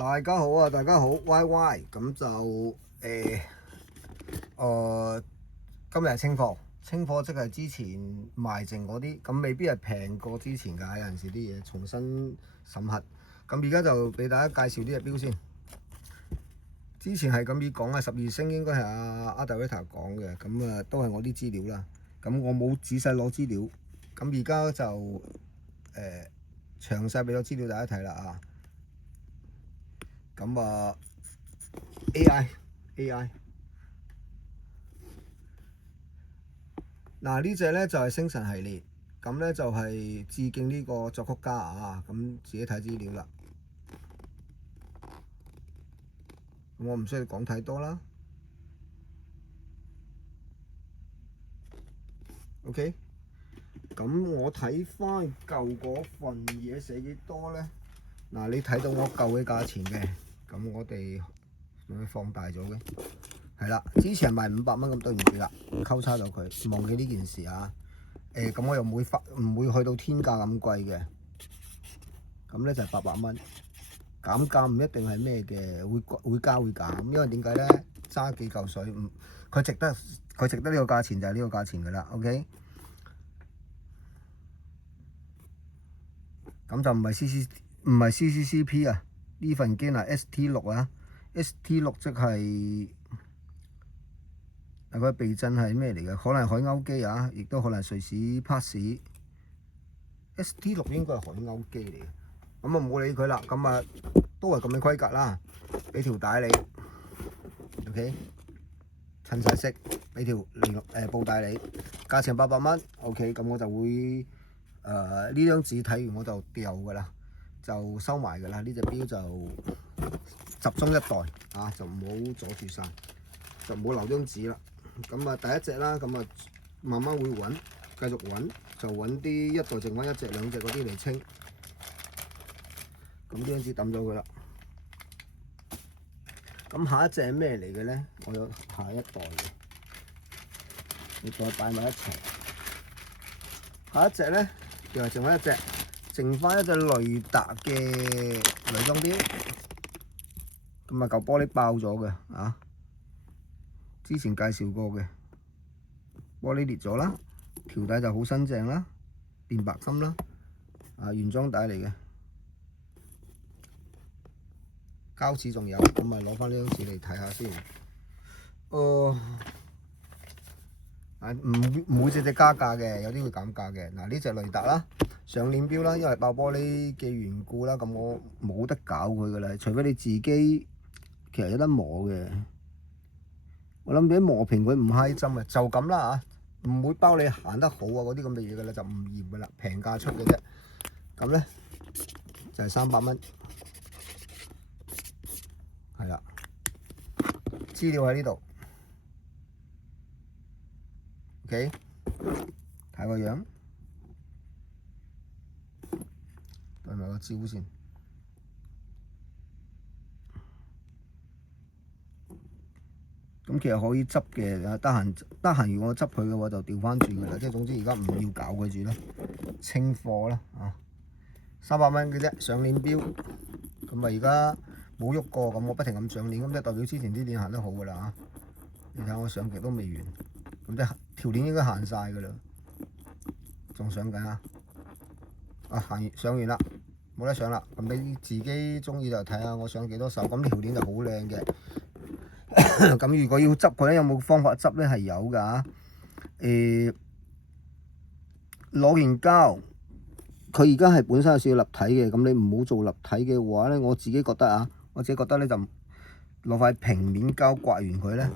大家好啊，大家好，Y Y 咁就今日係清貨，清貨即係之前賣剩嗰啲，咁未必係平過之前㗎，有陣時啲嘢重新審核。咁而家就俾大家介紹呢隻錶先。之前係咁意講啊，12星應該係阿 Director 講嘅，咁啊都係我啲資料啦。咁我冇仔細攞資料，咁而家就詳細俾咗資料大家睇啦啊。咁啊 AI 嗱呢隻咧就係星辰系列，咁咧就係致敬呢個作曲家啊，咁自己睇資料啦。咁我唔需要講太多啦。OK， 咁我睇翻舊嗰份嘢寫幾多咧？嗱，你睇到我舊嘅價錢嘅，咁我哋用佢放大咗嘅，係啦，之前賣500蚊，咁對唔住啦，溝叉咗佢，忘記呢件事啊。咁我又唔會去到天價咁貴嘅，咁咧就係800蚊。減價唔一定係咩嘅，會加會減，因為點解咧？揸幾嚿水，佢值得呢個價錢就係呢個價錢㗎啦。OK， 咁就唔係 CCCP 啊，呢份機係 ST6 啊 ，ST6 即係大概避震係咩嚟嘅？可能係海鷗機啊，亦都可能係瑞士 Pass。ST6 應該係海鷗機嚟嘅，咁啊冇理佢啦，咁啊都係咁嘅規格啦，俾條帶你 ，OK， 襯晒色，俾條布帶你，價錢800蚊 ，OK， 咁我就會呢張紙睇完我就掉㗎啦，就收埋㗎啦，呢隻錶就集中一袋啊，就唔好阻住晒，就唔好留張紙啦。咁啊第一隻啦，咁啊慢慢會揾，繼續揾，就揾啲一袋剩翻1隻2隻嗰啲嚟清。咁呢張紙抌咗佢啦。咁下一隻係咩嚟嘅咧？我有下一代嘅，你再擺埋一齊。下一隻咧又係剩翻一隻雷達嘅女裝錶。咁啊嚿玻璃爆咗嘅啊！之前介紹過嘅玻璃裂咗啦，條帶就好新淨啦，電白金啦，原裝帶嚟嘅，膠紙仲有，咁咪攞翻呢張紙嚟睇下先。唔會隻加價嘅，有啲會減價嘅。嗱呢隻雷達啦，上鏈錶啦，因為爆玻璃嘅緣故啦，咁我冇得搞佢噶啦，除非你自己其實有得磨嘅。我諗住磨平佢唔閪針啊，就咁啦嚇，唔會包你行得好啊嗰啲咁嘅嘢噶啦，就唔嚴噶啦，平價出嘅啫。咁咧就係300蚊，係啦，資料喺呢度 ，OK， 睇個樣，對埋個焦先。咁其實可以執嘅，得閒如果我執佢嘅話就調翻轉㗎啦，即係總之而家唔要搞佢住啦，清貨啦啊，300蚊嘅啫，上鏈錶，咁啊而家冇喐過，咁我不停咁上鏈，咁即係代表之前啲鏈行得好㗎啦啊！你睇下我上極都未完，咁即係條鏈應該行晒㗎啦，仲上緊啊！上完啦，冇得上啦，咁你自己中意就睇下我上幾多手，咁條鏈就好靚嘅。咁如果要執佢咧，有冇方法執咧？係有㗎。攞完膠，佢而家係本身有少少立體嘅，咁你唔好做立體嘅話咧，我自己覺得咧就攞塊平面膠刮完佢咧，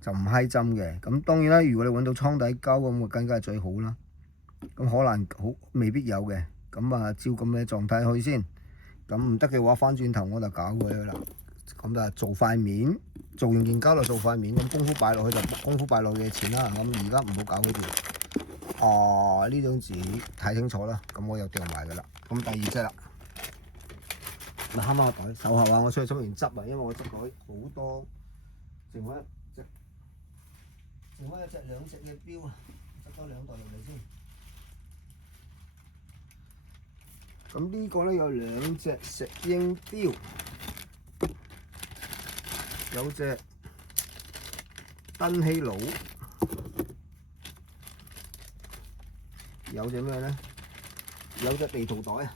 就唔閪針嘅。咁當然啦，如果你揾到倉底膠咁，更加係最好啦。咁可能未必有嘅，咁啊照咁嘅狀態去先。咁唔得嘅話，翻轉頭我就搞佢啦。咁就做塊面，做完件膠就做塊面，咁功夫擺落去就功夫擺落嘅錢啦。咁而家唔好搞佢條。呢張紙睇清楚啦，咁我又掉埋㗎啦。咁第二隻啦，咪慳翻個袋，手後我出去執完執啊，因為我執咗好多，剩翻一隻2隻嘅錶啊，執多2袋落嚟先。咁呢個咧有2隻石英錶。有隻登希魯，有隻咩咧？有隻地圖袋啊！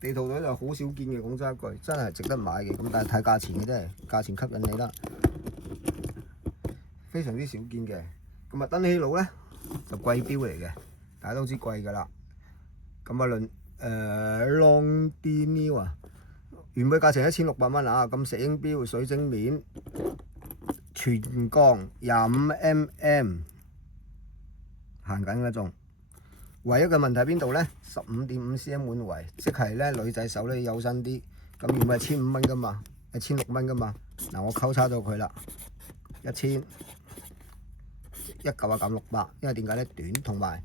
地圖袋就好少見嘅，講真一句，真係值得買嘅。咁但係睇價錢嘅啫，價錢吸引你啦，非常之少見嘅。咁啊，登希魯咧就貴標嚟嘅，大家都知貴㗎啦。咁啊，Long D-New 啊，原本價錢1600蚊啊，咁石英標水晶面，全鋼25mm，行緊嗰種。唯一嘅問題喺邊度咧？15.5cm 滿圍，即係咧女仔手咧幼身啲。咁原本係1500蚊噶嘛，1600蚊噶嘛。嗱，我溝差咗佢啦，1000，一嚿啊減600，因為點解咧？短同埋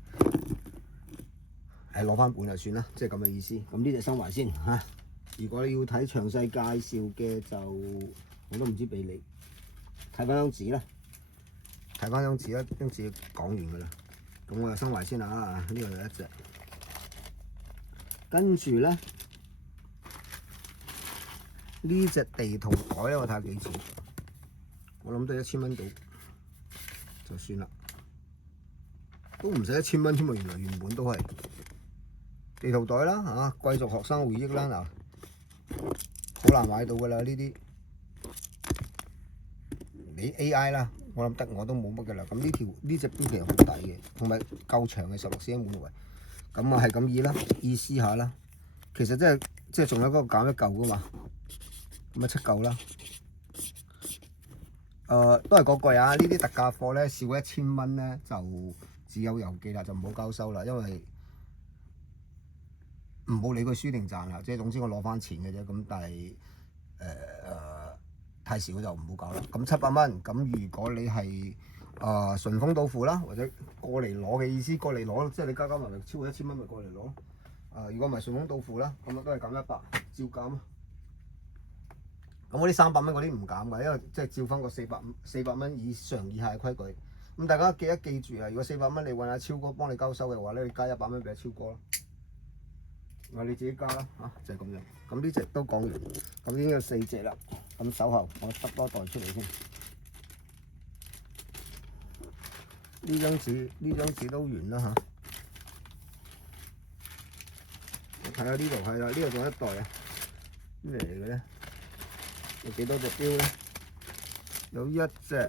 係攞翻本就算啦，即係咁嘅意思。咁呢隻收埋先嚇。如果你要睇詳細介紹嘅就我都唔知俾你睇翻張紙啦，睇翻張紙啦，張紙講完噶啦。咁我就收埋先啦，呢度有一隻，跟住咧呢隻地圖袋咧，我睇下幾錢，我諗都係1000蚊到就算啦，都唔使1000蚊添啊！原本都係地圖袋啦嚇，貴族學生回憶啦嗱，好難買到噶啦呢啲，你 AI 啦。我諗得我都冇乜嘅啦，咁呢隻標其實好抵嘅，同埋夠長嘅16cm滿圍，咁啊係咁意思下啦。其實即係仲有嗰個減1嚿噶嘛，咁啊7嚿啦。都係嗰句啊，呢啲特價貨咧少過1000蚊咧就只有郵寄啦，就唔好交收啦，因為唔好理佢輸定賺啦，即係總之我攞翻錢嘅啫。咁但係太少就唔好搞啦。咁700蚊，咁如果你係順豐到付啦，或者過嚟攞嘅意思，過嚟攞即係你加埋咪超過1000蚊咪過嚟攞。如果唔係順豐到付啦，咁啊都係減100，照減。咁嗰啲300蚊嗰啲唔減㗎，因為即係照翻個400蚊以上以下嘅規矩。咁大家記住啊，如果400蚊你揾阿超哥幫你交收嘅話咧，你加100蚊俾阿超哥咯。你自己加啦嚇，就係咁樣。咁呢隻都講完，咁已經有4隻啦。咁稍後我執多袋出嚟先。呢張紙都完啦嚇。我睇下呢度係啦，呢度仲有一袋啊，咩嚟嘅咧？有幾多隻標咧？有1隻，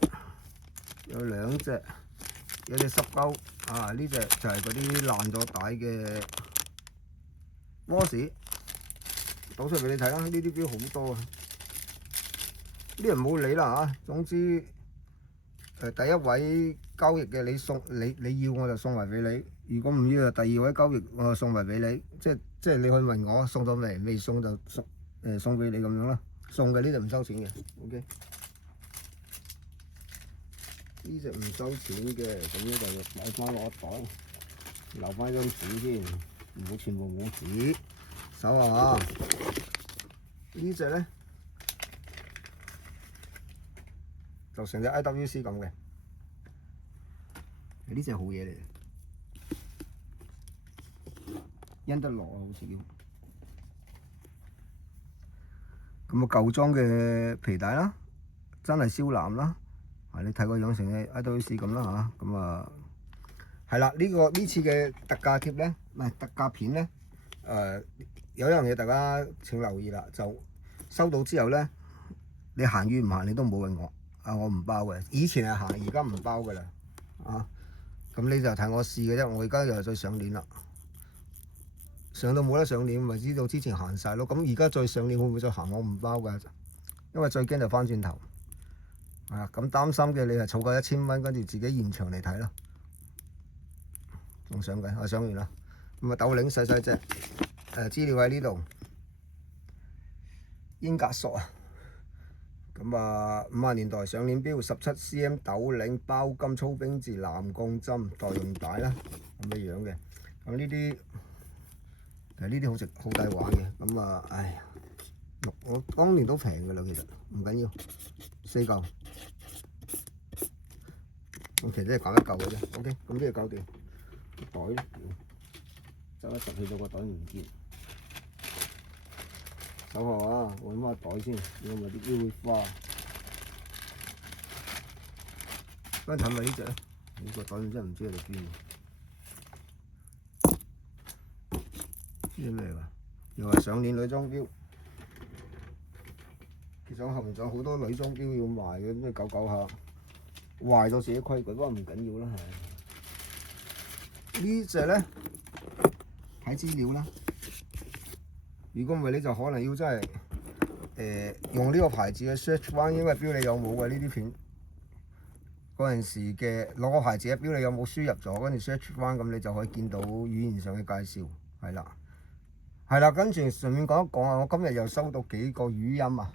有2隻，有隻濕鳩啊！呢隻就係嗰啲爛咗帶嘅窩士，倒出嚟俾你睇啦。呢啲標好多啊！啲人冇理啦嚇。總之第一位交易嘅你要我就送埋俾你，如果唔要就第二位交易我就送埋俾你。即係你可以問我送咗未送就送俾你咁樣啦。送嘅呢隻唔收錢嘅 ，OK。呢隻唔收錢嘅，咁呢就擺翻落袋，留翻張紙先，唔好全部冇紙。手啊！呢隻咧就成隻 IWC 咁嘅，呢隻好嘢嚟，因得落啊，好似要。咁啊，舊裝嘅皮帶啦，真係燒藍啦。你睇個樣成嘅 IWC 咁啦嚇。咁啊係啦，呢次嘅特價貼咧，唔係特價片咧。有一樣嘢大家請留意啦，就收到之後咧，你行與唔行你都唔好問我。我唔包嘅，以前係行，而家唔包㗎啦。咁你就睇我試嘅啫。我而家又再上鏈啦。上到冇得上鏈，咪知道之前行晒咯。咁而家再上鏈會唔會再行？我唔包㗎，因為最驚就翻轉頭。咁擔心嘅你係儲夠1000蚊，跟住自己現場嚟睇咯。仲上緊，我上完啦。咁啊，斗領細細隻，資料喺呢度。英格索啊，咁啊50年代上鏈標，17cm 斗領，包金粗兵字，藍鋼針，代用帶啦，咁嘅樣嘅。咁呢啲其實呢啲好抵玩嘅。咁啊，唉呀，我當年都平㗎啦，其實唔緊要，4嚿。咁其實係減1嚿嘅啫。OK，咁呢個搞掂。袋咧，執一執去到個袋唔見。手後啊，揾翻個袋先，如果唔係啲標會花。跟住睇埋呢隻咧，呢個袋真係唔知喺度邊喎。呢隻咩嚟㗎？又係上鏈女裝錶。其實我後面仲有好多女裝錶要賣嘅，咁搞搞下，壞咗自己規矩，不過唔緊要啦，係。呢隻咧睇資料啦。如果唔係你就可能要真係用呢個牌子嘅 search 翻，因為錶你有冇嘅呢啲片嗰陣時嘅攞個牌子嘅錶你有冇輸入咗，跟住 search 翻咁你就可以見到語言上嘅介紹，係啦，係啦。跟住順便講一講啊，我今日又收到幾個語音啊，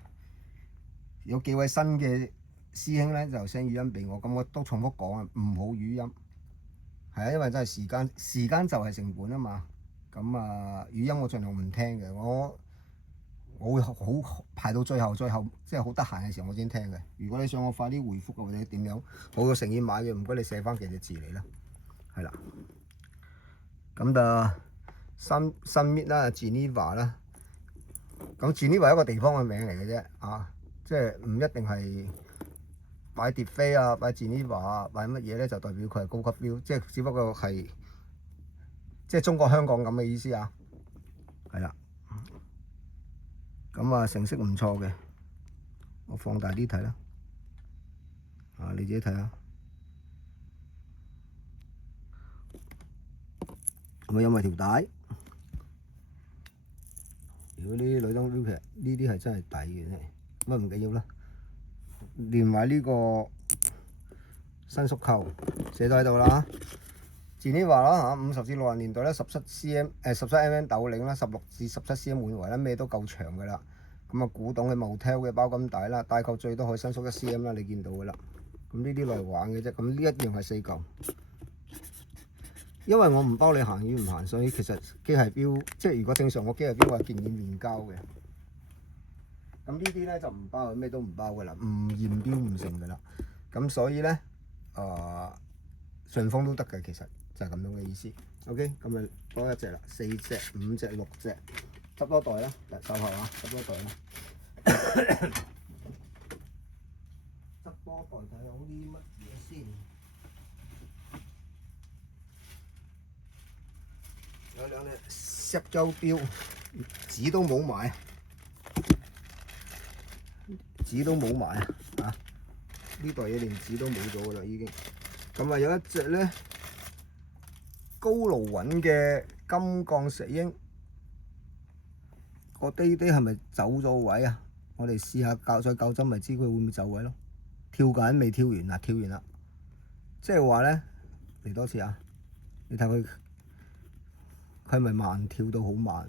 有幾位新嘅師兄咧就 send 語音俾我，咁我都重複講啊，唔好語音，係啊，因為真係時間就係成本啊嘛。咁啊，語音我盡量唔聽嘅，我會好排到最後即係好得閒嘅時候我先聽嘅。如果你想我快啲回覆或者點樣，我有誠意買嘅，唔該你寫翻幾隻字嚟啦，係啦。咁就新搣啦 Geneva 啦，咁 Geneva 一個地方嘅名嚟嘅啫啊，即係唔一定係擺碟飛啊，擺 Geneva 啊，擺乜嘢咧就代表佢係高級錶，即係只不過係。即係中國香港咁嘅意思啊，係啦，咁啊成色唔錯嘅，我放大啲睇啦，啊你自己睇下，咁啊有埋條帶，如果呢啲女裝錶其實呢啲係真係抵嘅啫，咁啊唔緊要啦，連埋呢個伸縮扣寫咗喺度啦。Geneva 啦嚇，50至60年代咧，17mm 斗領啦，16至17cm 滿圍啦，咩都夠長嘅啦。咁啊，古董嘅 Motel 嘅包金帶啦，帶扣最多可以伸縮1cm啦，你見到嘅啦。咁呢啲嚟玩嘅啫，咁呢一樣係4嚿。因為我唔包你行與唔行，所以其實機械錶即係如果正常我機械錶我係建議面交嘅。咁呢啲咧就唔包，咩都唔包嘅啦，唔驗標唔成嘅啦。咁所以咧順豐都得嘅，其實。就係咁樣嘅意思 ，OK， 咁咪多一隻啦，4隻、5隻、6隻，執多袋啦，手後啊，執多袋啦，執多袋睇下有啲乜嘢先，有兩隻石膠錶，紙都冇埋，啊！呢袋嘢連紙都冇咗噶啦已經，咁啊有一隻咧。高盧揾嘅金鋼石英，個滴滴係咪走咗位啊？我哋試下再校針，咪知佢會唔會走位咯？跳緊未跳完啊？跳完啦，即係話咧嚟多次啊！你睇佢係咪慢跳到好慢？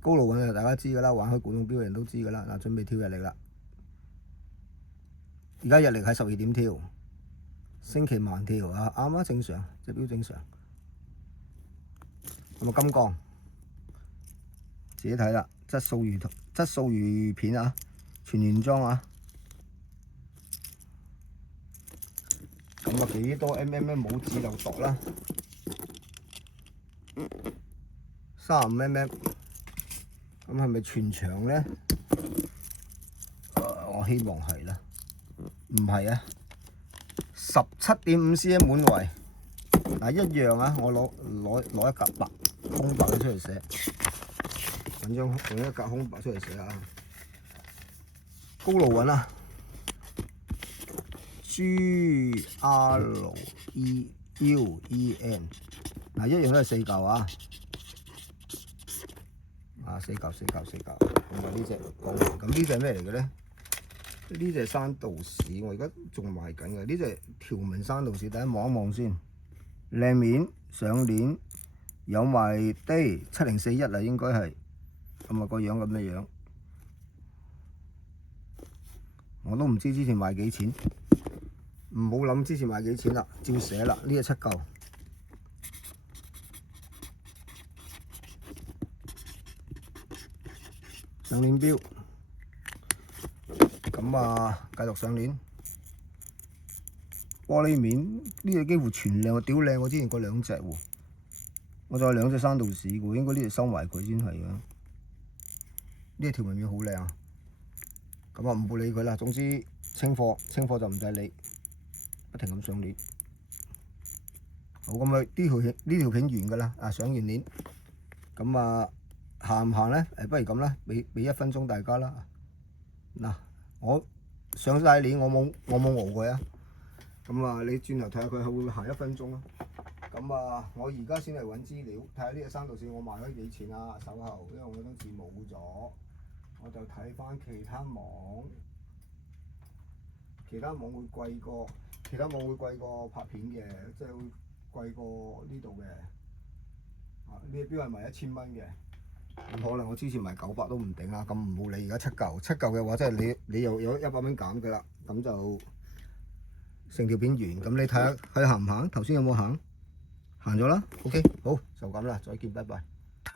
高盧揾就大家知㗎啦，玩開古董錶嘅人都知㗎啦。嗱，準備跳日曆啦，而家日曆喺12點跳。星期慢跳啊，啱啊，正常，隻錶正常。咁啊，金鋼自己睇啦，質素如片啊，全原裝啊。咁啊，幾多 mm 冇指就度啦，35mm。咁係咪全長咧？我希望係啦，唔係啊。17.5cm 滿圍，嗱一樣啊！我攞一格白空白嘅出嚟寫，用一格空白出嚟寫啊！高盧揾啊 ，GREUEN， 嗱一樣都係4嚿啊！啊4嚿，同埋呢隻高，咁呢隻係咩嚟嘅咧？呢隻山道士，我而家仲賣緊嘅。呢隻條紋山道士，大家望一望先，靚面上鏈，有埋 day 7041啊，應該係咁啊，個樣咁嘅樣。我都唔知之前賣幾錢，唔好諗之前賣幾錢啦，照寫啦。呢隻7嚿，上鏈錶。咁啊，繼續上鏈，玻璃面呢隻幾乎全靚，我屌靚我之前嗰2隻喎，我仲有2隻山道士喎，應該呢隻收埋佢先係啊。呢條紋面好靚啊！咁啊唔好理佢啦，總之清貨就唔使理，不停咁上鏈。好，咁啊呢條片完㗎啦，啊上完鏈，咁啊行唔行咧？不如咁啦，俾1分鐘大家啦。嗱，我上晒鏈，我冇熬佢啊。咁啊，你轉頭睇下佢會唔會行1分鐘啊？咁啊，我而家先嚟揾資料，睇下呢隻3度線我賣咗幾錢啊？手後，因為我嗰張字冇咗，我就睇翻其他網，其他網會貴過拍片嘅，即係會貴過呢度嘅。啊，呢一標係賣1000蚊嘅，咁可能我之前賣900都唔定啦。咁唔好理，而家7嚿嘅話，即係你又有100蚊減嘅啦，咁就成條片完。咁你睇下佢行唔行？頭先有冇行？行咗啦。OK，好就咁啦，再見，拜拜。